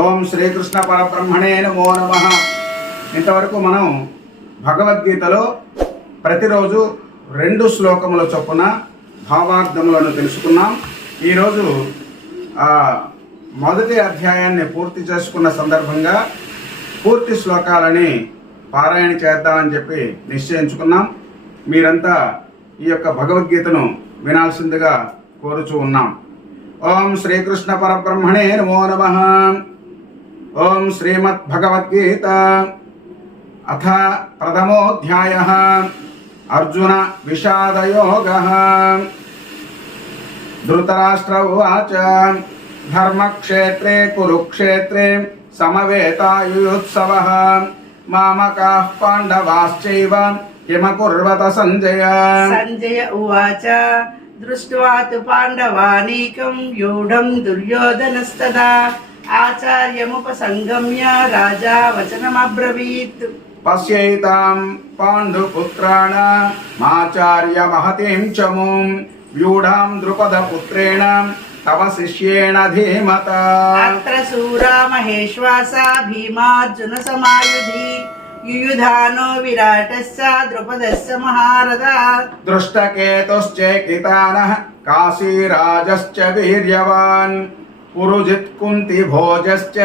ఓం శ్రీకృష్ణ పరబ్రహ్మణే నమో నమ. ఇంతవరకు మనం భగవద్గీతలో ప్రతిరోజు రెండు శ్లోకముల చొప్పున భావార్థములను తెలుసుకున్నాం. ఈరోజు మొదటి అధ్యాయాన్ని పూర్తి చేసుకున్న సందర్భంగా పూర్తి శ్లోకాలని పారాయణ చేద్దామని చెప్పి నిశ్చయించుకున్నాం. మీరంతా ఈ యొక్క భగవద్గీతను వినాల్సిందిగా కోరుచూ ఉన్నాం. ఓం శ్రీకృష్ణ పరబ్రహ్మణే నమో నమ. ఓం శ్రీమద్భగవద్గీత. అథ ప్రథమోధ్యాయ. అర్జున విషాదయోగ. ధృతరాష్ట్ర ఉవాచ. ధర్మక్షేత్రే కురుక్షేత్రే సమవేతాయుత్సవ మామకా పాండవాశ్చైవ కిమకుర్వత సంజయ. సంజయ ఉవాచ. దృష్ట్వా తు పాండవానీకం యూఢం దుర్యోధనస్తదా. ఆచార్యముపసంగమ్య రాజా వచనమబ్రవీత్ పశ్యైతాం పాండుపుత్రాణ మాచార్య మహతీం చముం వ్యూఢాం ద్రుపదపుత్రేణ తవ శిష్యేణ ధీమత అత్ర శూరా మహేశ్వాసా భీమార్జున సమాయుధి యుయుధానో విరాటస్య ద్రుపదస్య మహారథ దృష్టకేతుశ్చేకితానः కాశీరాజశ్చ వీర్యవాన్ पुरुजित्कुन्ति भोजश्च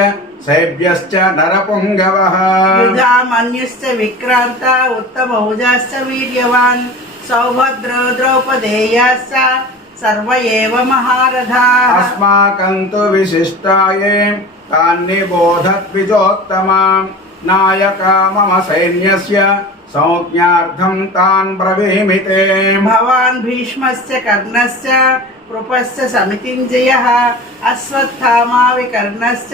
सैभ्यश्च नरपुङ्गवः युधामन्युश्च विक्रान्त उत्तमौजाश्च वीर्यवान् सौभद्रो सर्व एव महारथाः। अस्माकं तु तान्निबोधद्विजोत्तमा। नायका मम सैन्यस्य संज्ञार्थं तान् ब्रवीमिते भवान् भीष्मस्य कर्णस्य कृपश्च समितिञ्जयः अश्वत्थामा विकर्णश्च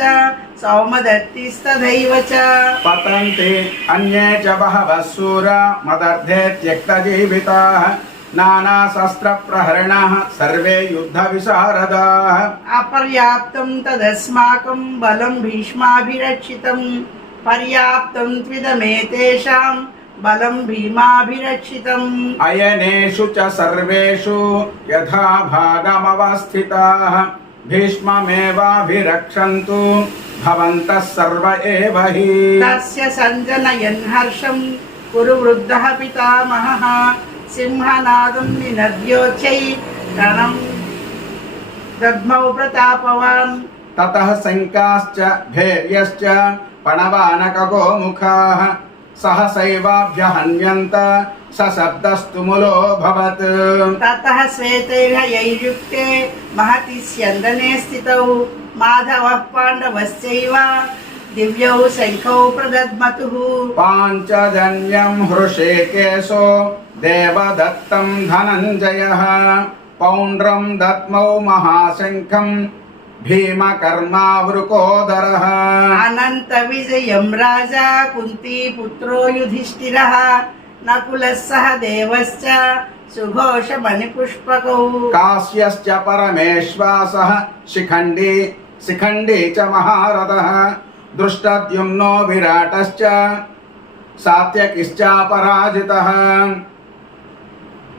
सौमदत्तिस्तथैव च पतन्ति अन्ये च बहवः शूर मदर्थे त्यक्तजीविताः नानाशस्त्रप्रहरणाः सर्वे युद्धविशारदाः अपर्याप्तं तदस्माकं बलं भीष्माभिरक्षितं पर्याप्तं त्विदमेतेषाम् बलं भीमाभिरक्षितम्। अयनेषु च सर्वेषु यथा भागमवस्थिताः। भीष्ममेवाभिरक्षन्तु। भवन्तः सर्व एव हि। तस्य सञ्जनयन् हर्षं कुरु वृद्धः पितामहः। सिंहनादं निनद्योच्यै गणं दद्मौ प्रतापवान्। ततः शङ्काश्च भेर्यश्च पणवानकगोमुखाः। सहसैवाभ्यहन्यन्त सशब्दस्तुमुलो भवत् ततः श्वेतैर्हयैर्युक्ते महति स्यन्दने स्थितौ माधवः पाण्डवश्चैव दिव्यौ शङ्खौ प्रदद्मतुः पाञ्चजन्यं हृषे केशो देवदत्तं धनञ्जयः पौण्ड्रं दत्मौ महाशङ्खम् भीम कर्मावृकोदर अनंत विजय राजा कुंती पुत्रो युधिष्ठि नकुल सह देवश्च सुघोषमणिपुष्पकौ काश्यश्च परमेश्वासः शिखंडी शिखंडी च महारथः। दृष्टद्युम्नो विराटश्च सात्यकिश्चापराजितः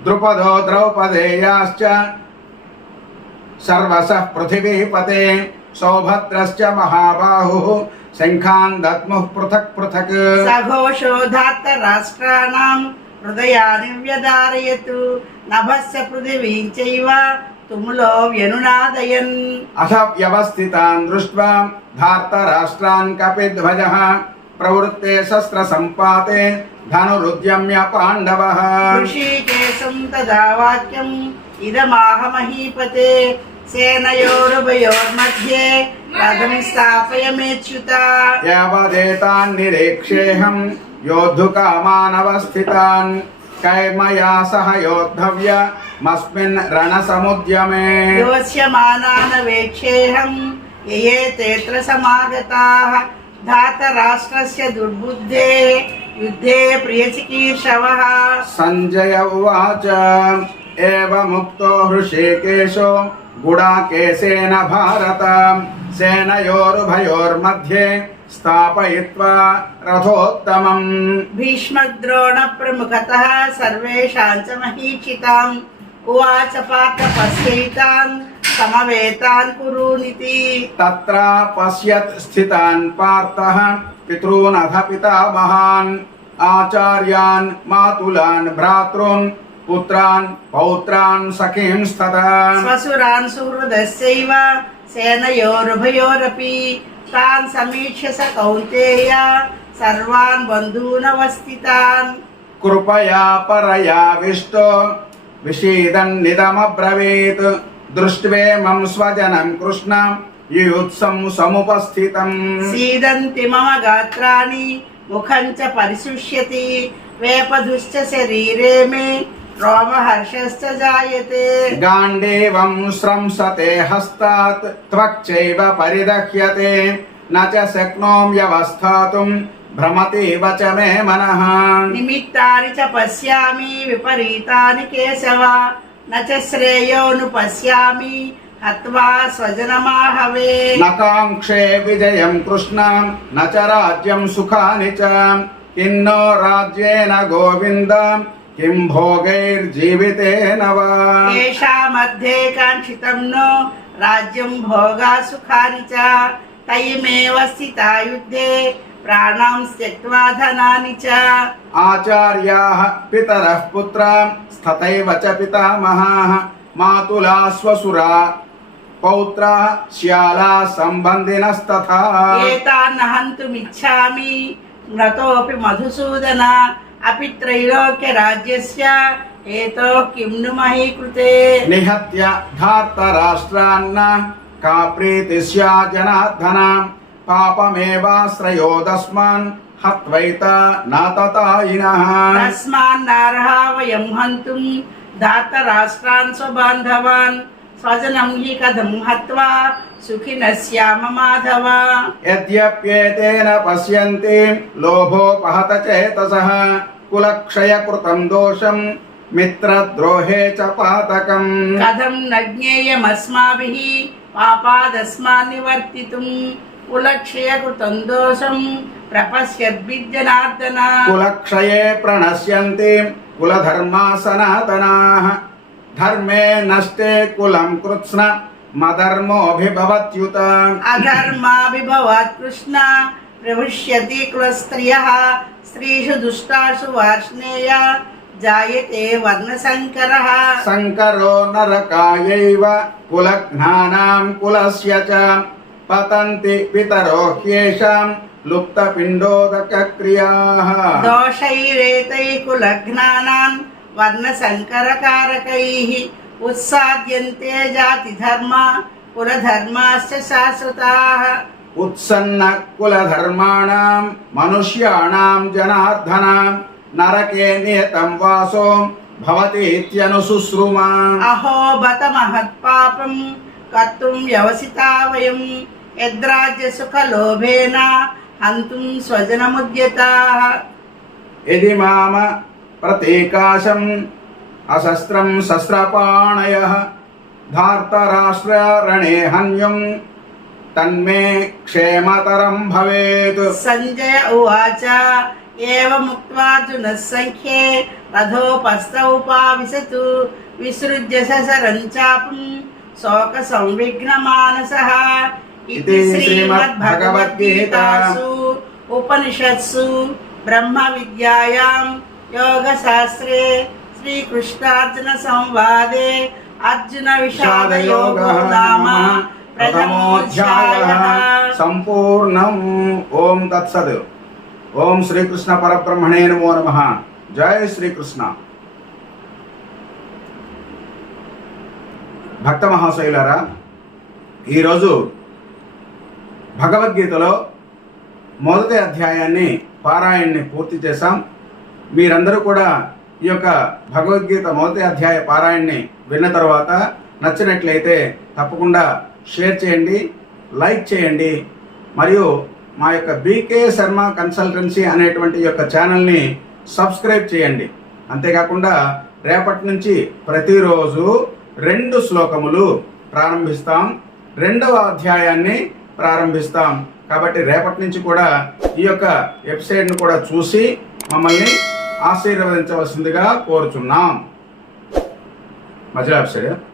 द्रुपदो द्रौपदेयाश्च सर्वसः पृथिवीपते सौभद्रश्च महाबाहुः शङ्खान् दद्मुः पृथक् पृथक् सघोषो धातराष्ट्राणाम् हृदयानि व्यधारयतु नभस्य पृथिवीं चैव तुमुलो व्यनुनादयन् अथ व्यवस्थितान् दृष्ट्वा धार्तराष्ट्रान् कपिध्वजः प्रवृत्ते शस्त्रसम्पाते धनुरुद्यम्य पाण्डवः ऋषिकेशं तदा वाक्यम् इदमाहमहीपते सेनयोरुभयोर्मध्ये रथं स्थापय मेच्युता यावदेतान् निरीक्षेऽहं योद्धुकामानवस्थितान्। कैर्मया सह योद्धव्य मस्मिन् रणसमुद्यमे। योत्स्यमानान् वेक्षेऽहं ये तेऽत्र समागताः धातराष्ट्रस्य दुर्बुद्धे युद्धे प्रियचिकीर्षवः। सञ्जय उवाच। एवमुक्तो गुड़ा के भारत। सेनयोरुभयोर्मध्ये स्थापयित्वा रथोत्तमम्। भीष्मद्रोणप्रमुखतः सर्वेषां च महीक्षिताम्। उवाच पार्थपस्यैतान् तत्र पश्यत् स्थितान् पार्थः पिता पितामहान्। आचार्यान् मातुलान् भ्रातॄन् ఆచార్యాన్ మాతులాన్ భ్రాతॄన్ పుత్రాన్ పౌత్రాన్ సఖీంస్తథా స్వసురాన్ సుహృదస్యైవ సేనయోరుభయోరపి తాన్ సమీక్ష్య స కౌంతేయ సర్వాన్ బంధూనవస్థితాన్ కృపయా పరయావిష్టో విషీదన్నిదమబ్రవీత్ దృష్ట్వేమం స్వజనం కృష్ణ యుత్సం సముపస్థితం సీదంతి మమ గాత్రాణి ముఖం చ పరిశుష్యతి వేపదుశ్చ శరీరే మే రోమహర్షశ్చ జాయతే గాండీవం స్రంసతే హస్తాత్ త్వక్చైవ పరిదహ్యతే న చ శక్నోమ్యవస్థాతుం భ్రమతీవ చ మే మనః నిమిత్తాని చ పశ్యామి విపరీతాని కేశవ న చ శ్రేయోను పశ్యామి హత్వా స్వజనమాహవే న కాంక్షే విజయం కృష్ణ న చ రాజ్యం సుఖాని किं भोगैर्जीवितेन वा येषामध्ये काङ्क्षितं नो राज्यं भोगा च। तैमेव स्थिता युद्धे प्राणां त्यक्त्वा धनानि च। आचार्याः पितरः स्थतैव च पितामहाः। मातुला स्वसुरा पौत्राः श्याला सम्बन्धिनस्तथा। एतान् हन्तुमिच्छामि अभी त्रैलोक्यराज्यस्य राज्य किं नु मही कृते निहत्य धार्तराष्ट्रान्न का प्रीतिस्या जनार्दनाम् पापमेवाश्रयो तस्मान् हत्वैत न ततायिनः तस्मान्नार्ह वयं हन्तुं धातराष्ट्रान् स्वबान्धवान्। स्वजनं हि कथं हत्वा सुखिनस्याम माधव। यद्यप्येतेन पश्यन्ति लोभोपहत चेतस। మాధవ యద్యప్యేతేన పశ్యంతి లోభోపహత చేతసః కులక్షయకృతం దోషం మిత్రద్రోహే చ పాతకం కథం న జ్ఞేయమస్మాభిः పాపాదస్మాన్ నివర్తితుం కులక్షయకృతం దోషం ప్రపశ్యద్భిర్జనార్దన కులక్షయే ప్రణశ్యంతి కులధర్మా సనాతనాః ధర్మే నష్టే కులం స్త్రీషు దుష్టాషు వార్ష్ణేయ జాయతే వర్ణశంకరः శంకరో నరకాయైవ కులఘ్నానాం కులస్య చ పతంతి పితరో హ్యేషాం లుప్తపిండోదక క్రియాః దోషైరేతై కులఘ్నానాన్ వర్ణశంకరకారకైः ఉత్సాద్యంతే జాతిధర్మ కులధర్మాశ్చ శాశ్వతాः ఉత్సన్న కులధర్మాణం మనుష్యాణం జనార్దనం నరకే నియతం వాసో భవతి ఇత్యనుశుశ్రుమా అహో బత మహత్పాపం కర్తుం వ్యవసితా వయం యద్రాజ్య సుఖ లోభేన హంతుం స్వజనముద్యతాః. ఇది మామ ప్రతీకాశం అశస్త్రం శస్త్రపాణయ ధార్తరాష్ట్రరణే హన్యం తన్మే క్షేమతరం భవేత్ సంజయ ఉవాచ ఏవముక్త్వార్జునः సంఖ్యే రథోపస్థౌపావిశతు విసృజ్య ససరం చాపం శోక సంవిఘ్నమానసः ఇది శ్రీమద్భగవద్గీతాసు ఉపనిషత్సు బ్రహ్మ విద్యాయాం యోగశాస్త్రే శ్రీకృష్ణార్జున సంవాదే అర్జున విషాద యోగో నామ ప్రథమోధ్యాయः సంపూర్ణం. ఓం తత్సద్ ఓం శ్రీకృష్ణ పరబ్రహ్మణే నమో నమ. జయ శ్రీకృష్ణ. భక్త మహాశైలారా ఈరోజు భగవద్గీతలో మొదటి అధ్యాయాన్ని పారాయణని పూర్తి చేశాం. మీరందరూ కూడా ఈ యొక్క భగవద్గీత మొదటి అధ్యాయ పారాయణని విన్న తర్వాత నచ్చినట్లయితే తప్పకుండా షేర్ చేయండి లైక్ చేయండి. మరియు మా యొక్క బీకే శర్మ కన్సల్టెన్సీ అనేటువంటి యొక్క ఛానల్ని సబ్స్క్రైబ్ చేయండి. అంతేకాకుండా రేపటి నుంచి ప్రతిరోజు రెండు శ్లోకములు ప్రారంభిస్తాం. రెండవ అధ్యాయాన్ని ప్రారంభిస్తాం. కాబట్టి రేపటి నుంచి కూడా ఈ యొక్క వెబ్సైట్ను కూడా చూసి మమ్మల్ని ఆశీర్వదించవలసిందిగా కోరుచున్నాం. మధ్య వెబ్సైట్